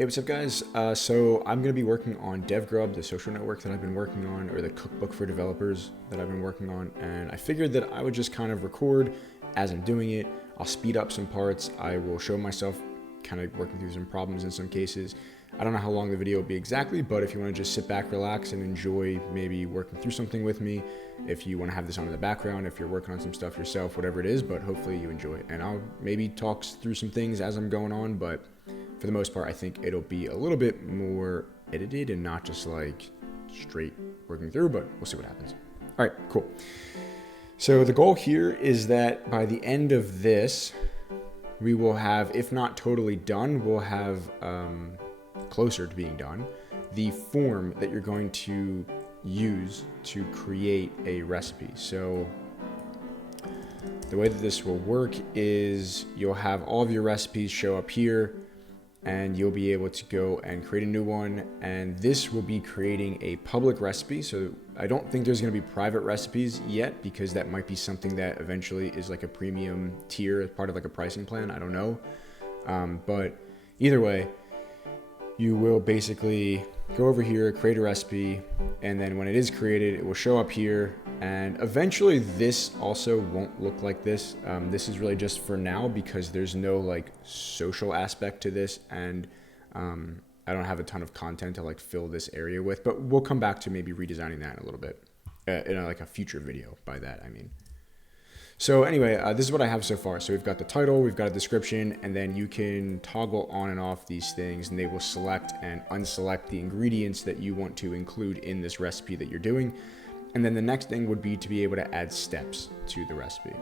Hey, what's up guys? So I'm going to be working on DevGrub, the social network that I've been working on, or the cookbook for developers that I've been working on. And I figured that I would just kind of record as I'm doing it. I'll speed up some parts. I will show myself kind of working through some problems in some cases. I don't know how long the video will be exactly, but if you want to just sit back, relax, and enjoy maybe working through something with me, if you want to have this on in the background, if you're working on some stuff yourself, whatever it is, but hopefully you enjoy it. And I'll maybe talk through some things as I'm going on, but for the most part, I think it'll be a little bit more edited and not just like straight working through, but we'll see what happens. All right, cool. So the goal here is that by the end of this, we will have, if not totally done, we'll have closer to being done, the form that you're going to use to create a recipe. So the way that this will work is you'll have all of your recipes show up here, and you'll be able to go and create a new one. And this will be creating a public recipe. So I don't think there's going to be private recipes yet, because that might be something that eventually is like a premium tier as part of like a pricing plan. I don't know. But either way, you will basically go over here, create a recipe, and then when it is created, it will show up here. And eventually this also won't look like this. This is really just for now because there's no like social aspect to this, and I don't have a ton of content to like fill this area with, but we'll come back to maybe redesigning that in a little bit in like a future video. By that, I mean. So anyway, this is what I have so far. So we've got the title, we've got a description, and then you can toggle on and off these things, and they will select and unselect the ingredients that you want to include in this recipe that you're doing. And then the next thing would be to be able to add steps to the recipe.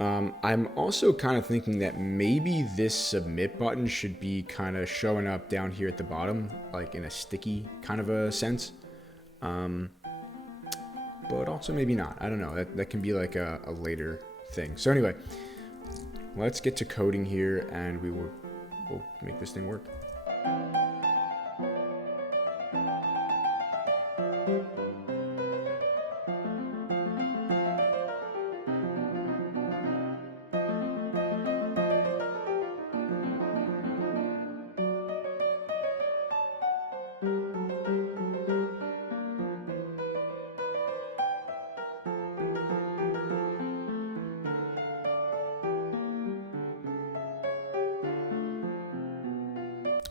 I'm also kind of thinking that maybe this submit button should be kind of showing up down here at the bottom, like in a sticky kind of a sense. But also maybe not. I don't know. That can be like a later thing. So anyway, let's get to coding here, and we'll make this thing work.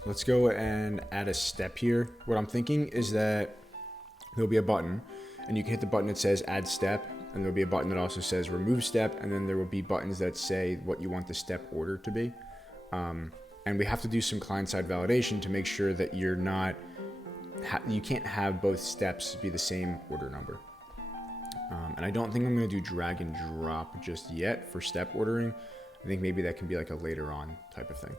Let's go and add a step here. What I'm thinking is that there'll be a button, and you can hit the button that says add step, and there'll be a button that also says remove step, and then there will be buttons that say what you want the step order to be. And we have to do some client-side validation to make sure that you're not, you can't have both steps be the same order number. And I don't think I'm going to do drag and drop just yet for step ordering. I think maybe that can be like a later on type of thing.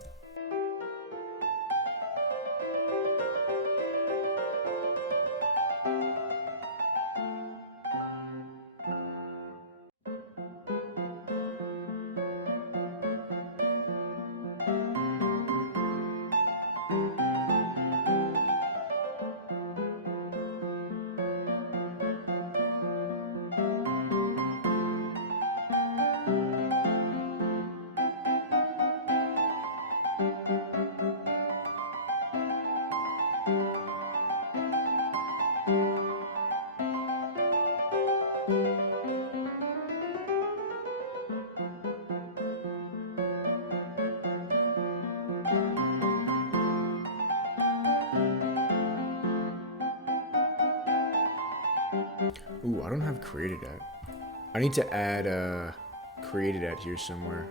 Ooh, I don't have created at. I need to add created at here somewhere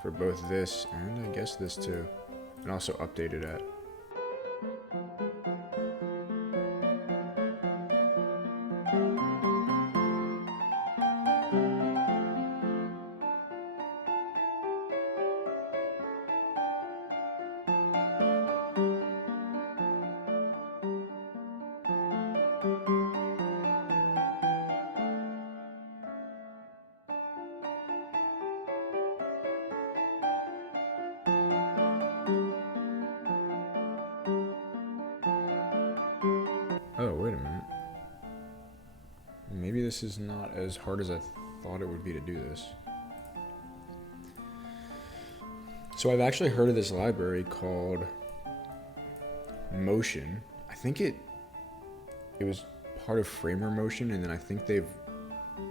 for both this and I guess this too, and also updated at. Oh, wait a minute. Maybe this is not as hard as I thought it would be to do this. So I've actually heard of this library called motion. I think it was part of Framer motion, and then I think they've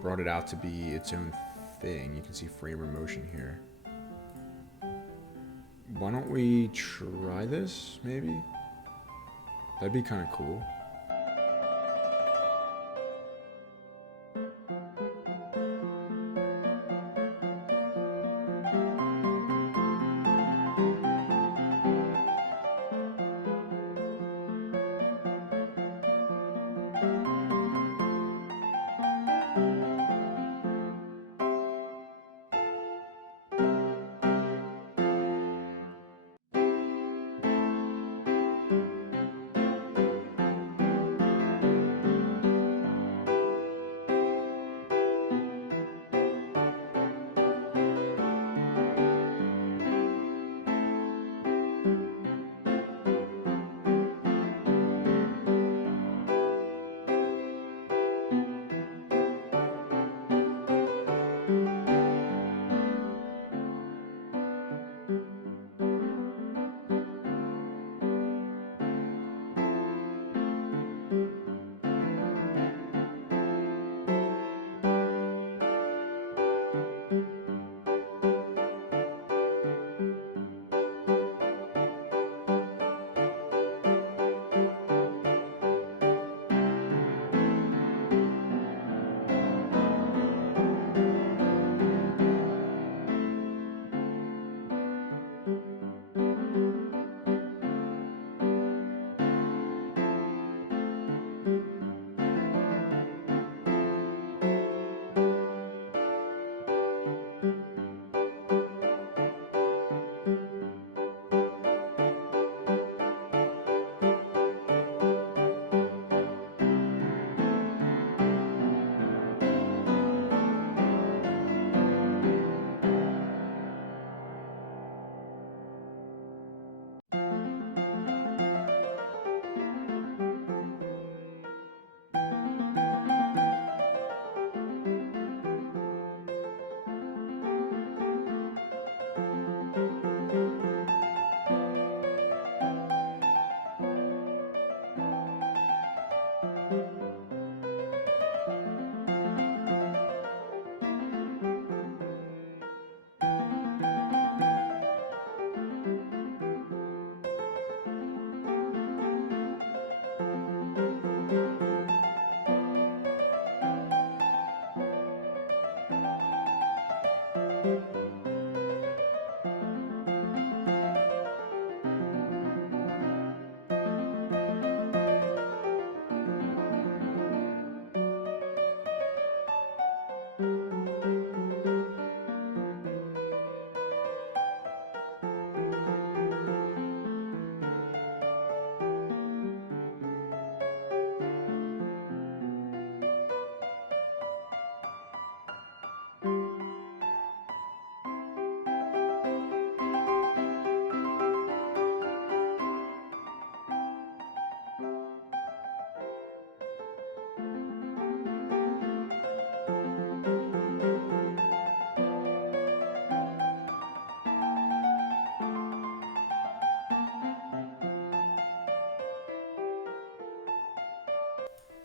brought it out to be its own thing. You can see Framer motion here. Why don't we try this, maybe? That'd be kind of cool.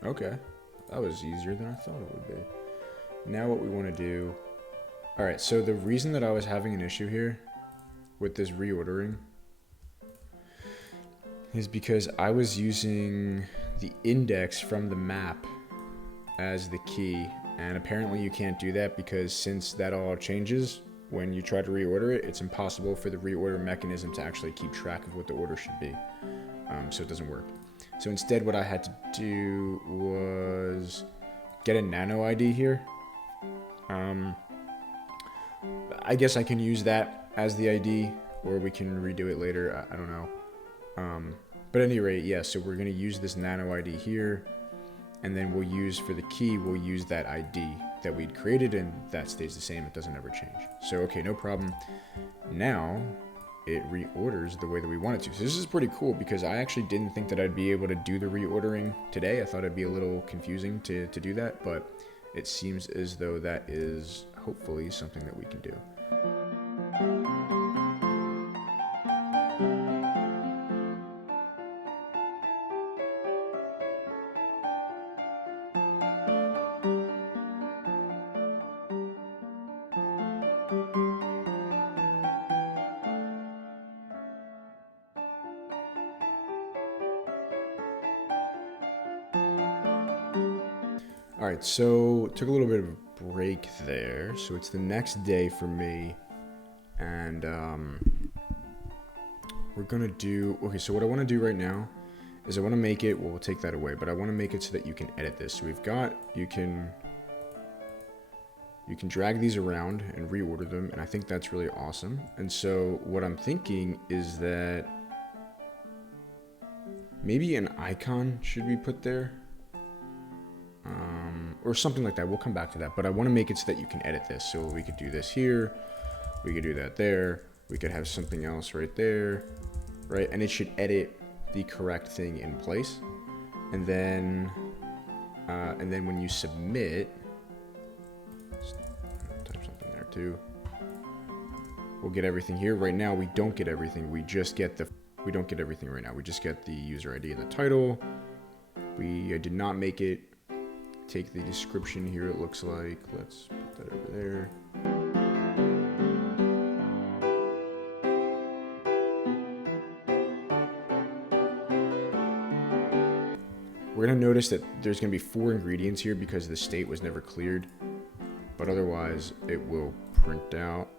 Okay, that was easier than I thought it would be. Now what we want to do... Alright, so the reason that I was having an issue here with this reordering is because I was using the index from the map as the key, and apparently you can't do that because since that all changes when you try to reorder it, it's impossible for the reorder mechanism to actually keep track of what the order should be. So it doesn't work. So instead what I had to do was get a nano ID here. I guess I can use that as the ID, or we can redo it later. I don't know. But at any rate, yeah, so we're going to use this nano ID here, and then we'll use, for the key, we'll use that ID that we'd created, and that stays the same. It doesn't ever change. So, okay, no problem. Now, it reorders the way that we want it to. So this is pretty cool because I actually didn't think that I'd be able to do the reordering today. I thought it'd be a little confusing to do that, but it seems as though that is hopefully something that we can do. All right, so took a little bit of a break there. So it's the next day for me, and we're gonna do, okay, so what I wanna do right now is I wanna make it, well, we'll take that away, but I wanna make it so that you can edit this. So we've got, you can drag these around and reorder them, and I think that's really awesome. And so what I'm thinking is that maybe an icon should be put there, or something like that. We'll come back to that, but I want to make it so that you can edit this. So we could do this here, we could do that there, we could have something else right there, right? And it should edit the correct thing in place. And then when you submit, type something there too. We'll get everything here. Right now, we don't get everything. We don't get everything right now. We just get the user ID and the title. I did not make it take the description here, it looks like. Let's put that over there. We're gonna notice that there's gonna be 4 ingredients here because the state was never cleared, but otherwise it will print out.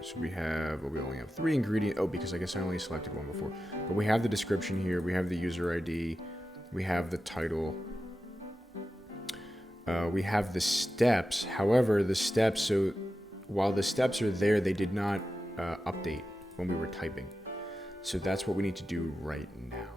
So we only have 3 ingredients. Oh, because I guess I only selected one before. But we have the description here, we have the user ID, we have the title, we have the steps. However, while the steps are there, they did not update when we were typing. So that's what we need to do right now.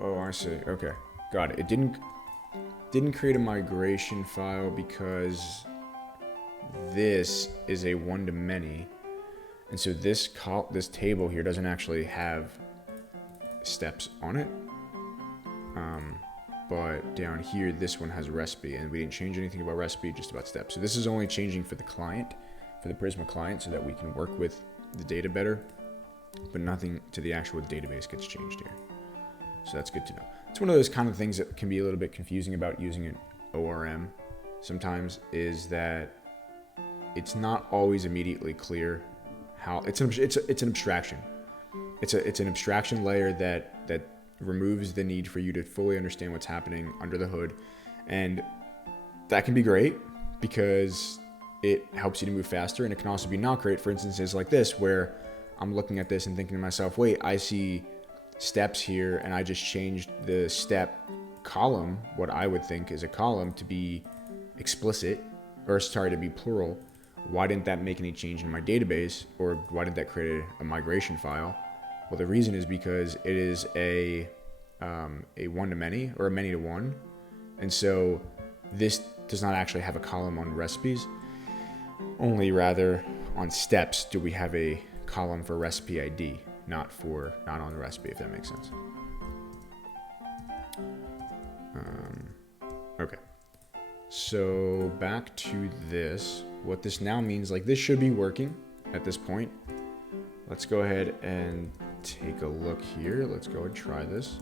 Oh, I see. Okay, got it. It didn't. Didn't create a migration file because this is a one-to-many. And so this table here doesn't actually have steps on it. But down here, this one has recipe, and we didn't change anything about recipe, just about steps. So this is only changing for the client, for the Prisma client, so that we can work with the data better, but nothing to the actual database gets changed here. So that's good to know. It's one of those kind of things that can be a little bit confusing about using an ORM sometimes, is that it's not always immediately clear how it's an abstraction. It's an abstraction layer that removes the need for you to fully understand what's happening under the hood. And that can be great because it helps you to move faster. And it can also be not great for instances like this, where I'm looking at this and thinking to myself, wait, I see steps here, and I just changed the step column, what I would think is a column, to be explicit, or sorry, to be plural. Why didn't that make any change in my database? Or why did that create a migration file? Well, the reason is because it is a one-to-many or a many-to-one. And on this does not actually have a column on recipes, only rather on steps do we have a column for recipe ID, not on the recipe, if that makes sense. Okay. So back to this. What this now means, like, this should be working at this point. Let's go ahead and take a look here. Let's go and try this.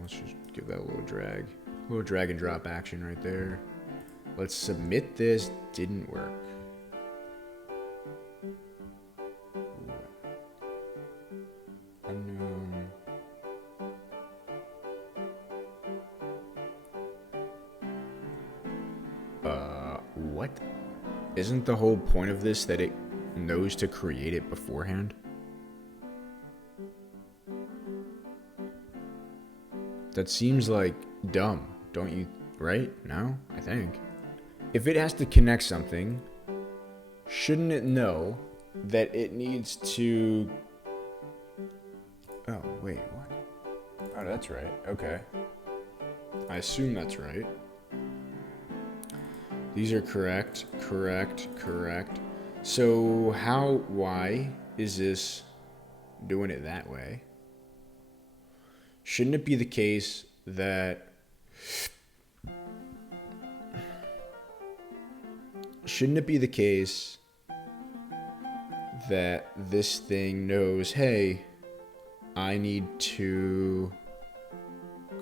Let's just give that a little drag and drop action right there. Let's submit this. Didn't work. Unknown. What? Isn't the whole point of this that it knows to create it beforehand? That seems like dumb, don't you? Right? No? I think. If it has to connect something, shouldn't it know that it needs to... Oh, wait, what? Oh, that's right. Okay. I assume that's right. These are correct. So why is this doing it that way? Shouldn't it be the case that this thing knows, hey, I need to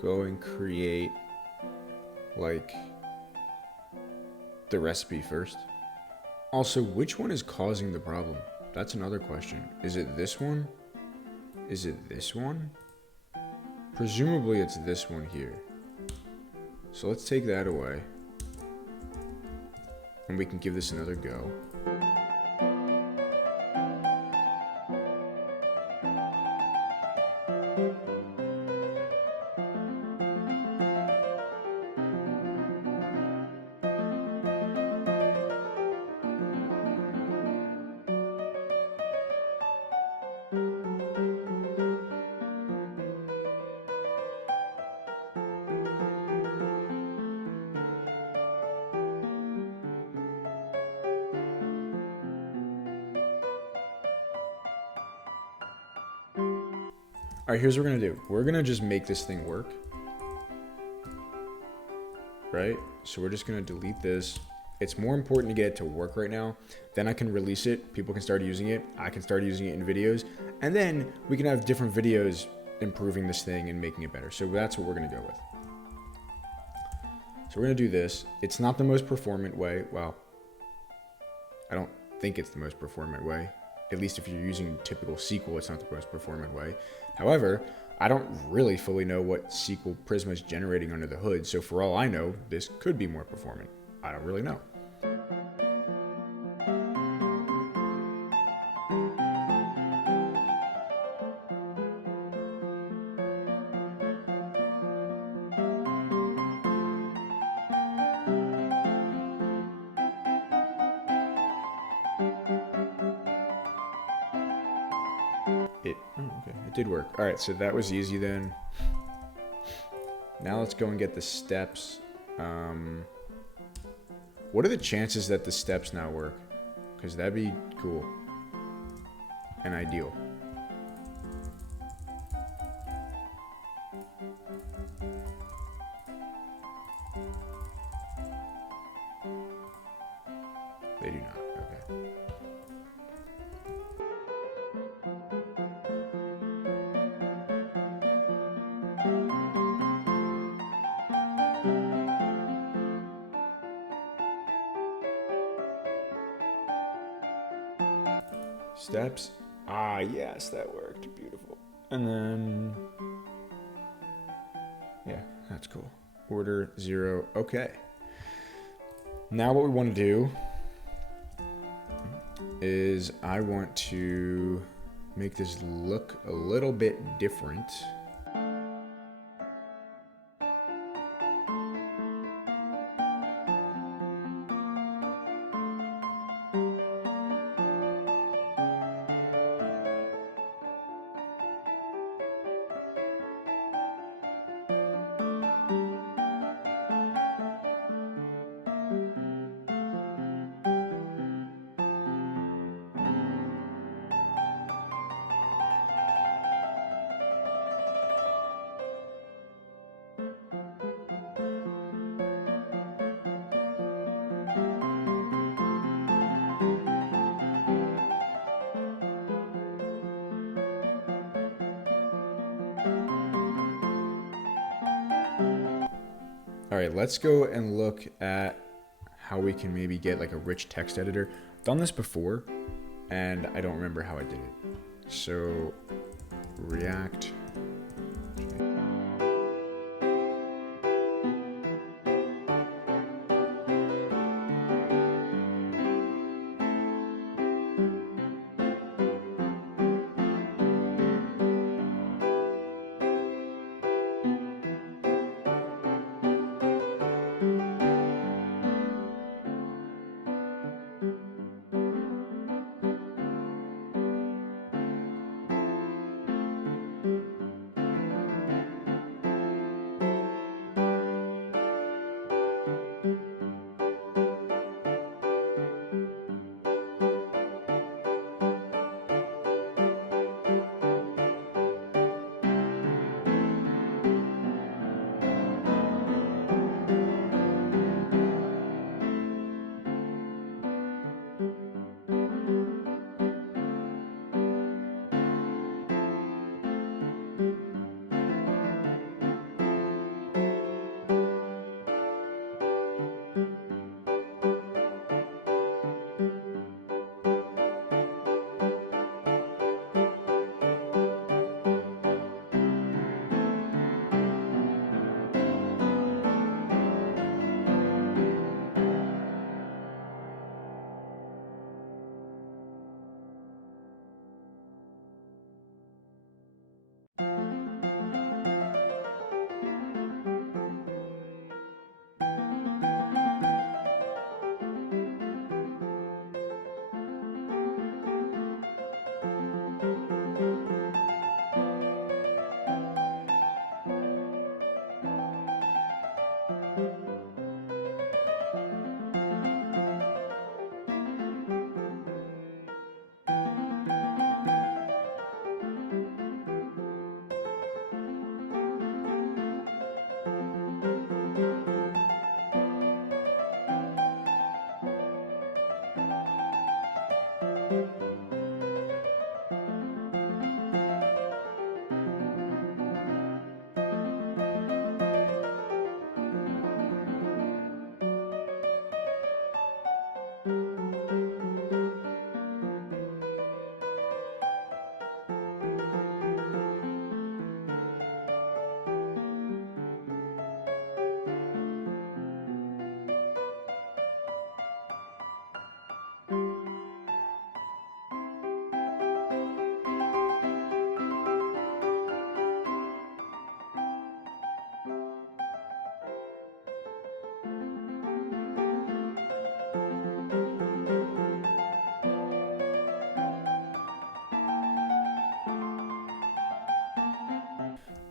go and create like the recipe first? Also, which one is causing the problem? That's another question. Is it this one? Is it this one? Presumably it's this one here. So let's take that away. And we can give this another go. All right, here's what we're gonna do. We're gonna just make this thing work, right? So we're just gonna delete this. It's more important to get it to work right now. Then I can release it. People can start using it. I can start using it in videos. And then we can have different videos improving this thing and making it better. So that's what we're gonna go with. So we're gonna do this. It's not the most performant way. Well, I don't think it's the most performant way. At least if you're using typical SQL, it's not the most performant way. However, I don't really fully know what SQL Prisma is generating under the hood. So for all I know, this could be more performant. I don't really know. did work. All right, so that was easy then. Now let's go and get the steps. What are the chances that the steps now work? Because that'd be cool and ideal. They do not. Okay. Steps. Ah, yes, that worked. Beautiful. And then, yeah, that's cool. Order 0. Okay. Now what we want to do is I want to make this look a little bit different. All right, let's go and look at how we can maybe get like a rich text editor. I've done this before and I don't remember how I did it. So React.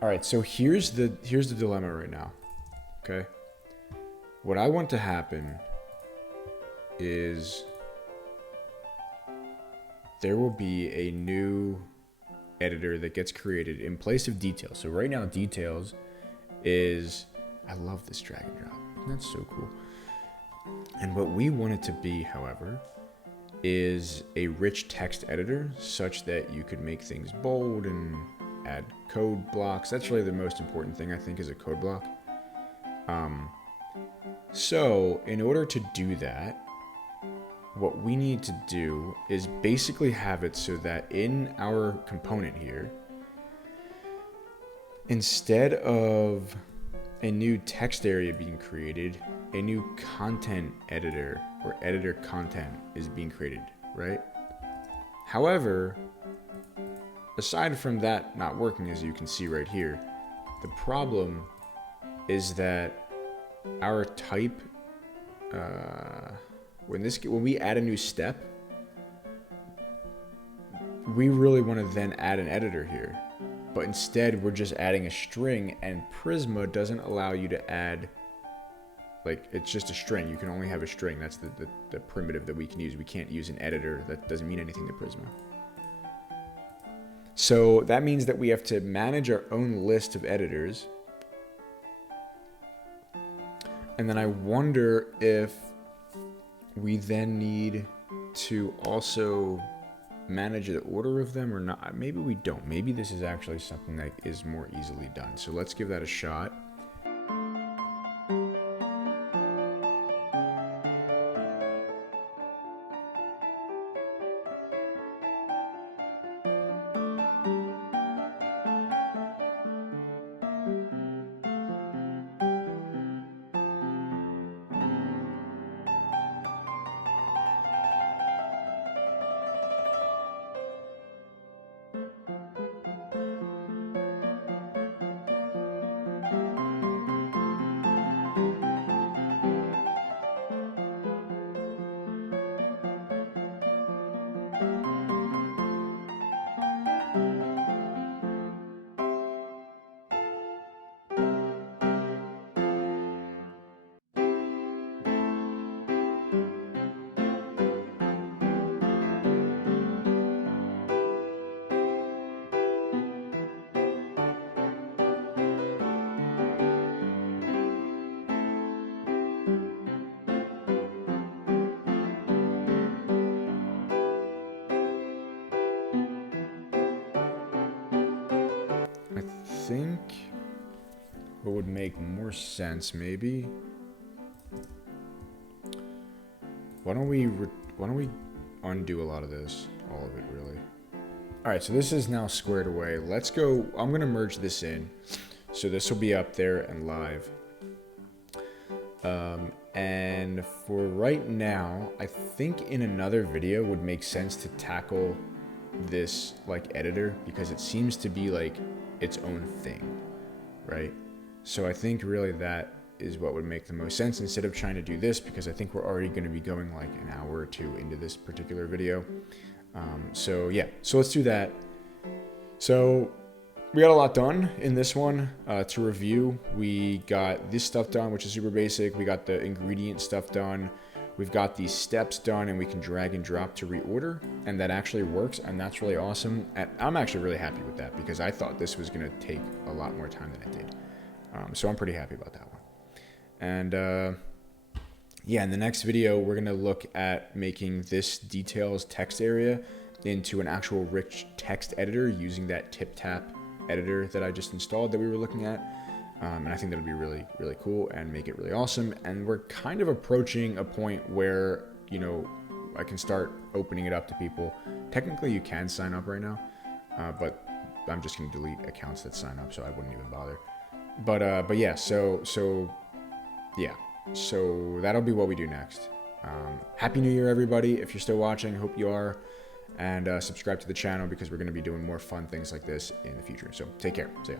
All right, so here's the dilemma right now. Okay. What I want to happen is there will be a new editor that gets created in place of details. So right now details is, I love this drag and drop. That's so cool. And what we want it to be, however, is a rich text editor such that you could make things bold and add code blocks. That's really the most important thing, I think, is a code block. So in order to do that, what we need to do is basically have it so that in our component here, instead of a new text area being created, a new content editor or editor content is being created, right? However, aside from that not working, as you can see right here, the problem is that our type, when we add a new step, we really want to then add an editor here. But instead, we're just adding a string, and Prisma doesn't allow you to add, like, it's just a string. You can only have a string. That's the primitive that we can use. We can't use an editor. That doesn't mean anything to Prisma. So that means that we have to manage our own list of editors. And then I wonder if we then need to also manage the order of them or not. Maybe we don't. Maybe this is actually something that is more easily done. So let's give that a shot. I think what would make more sense, maybe, why don't we undo a lot of this, all of it really. All right, so this is now squared away. Let's go. I'm gonna merge this in, so this will be up there and live. And for right now, I think in another video would make sense to tackle this like editor, because it seems to be like its own thing, right? So I think really that is what would make the most sense instead of trying to do this, because I think we're already going to be going like an hour or two into this particular video. So yeah, so let's do that. So we got a lot done in this one. To review, we got this stuff done, which is super basic. We got the ingredient stuff done. We've got these steps done, and we can drag and drop to reorder, and that actually works, and that's really awesome. And I'm actually really happy with that, because I thought this was going to take a lot more time than it did. So I'm pretty happy about that one. And yeah, in the next video, we're going to look at making this details text area into an actual rich text editor using that TipTap editor that I just installed that we were looking at. And I think that'll be really, really cool and make it really awesome. And we're kind of approaching a point where, you know, I can start opening it up to people. Technically, you can sign up right now, but I'm just going to delete accounts that sign up, so I wouldn't even bother. But yeah, so that'll be what we do next. Happy New Year, everybody. If you're still watching, hope you are. And subscribe to the channel, because we're going to be doing more fun things like this in the future. So take care. See ya.